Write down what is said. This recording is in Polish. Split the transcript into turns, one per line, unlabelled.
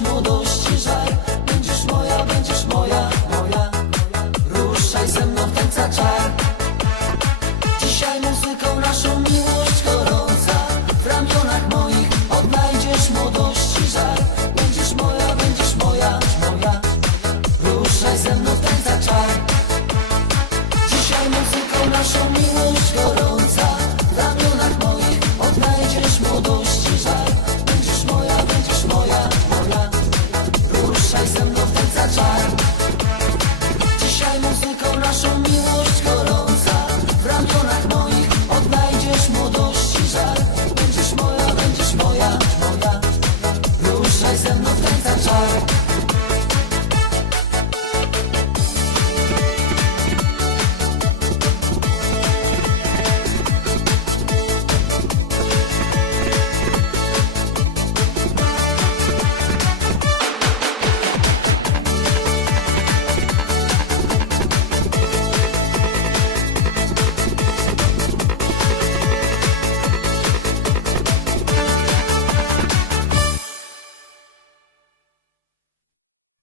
Będziesz młodości żar, będziesz moja, będziesz moja, moja. Ruszaj ze mną w tańca czar Dzisiaj muzyką naszą miłość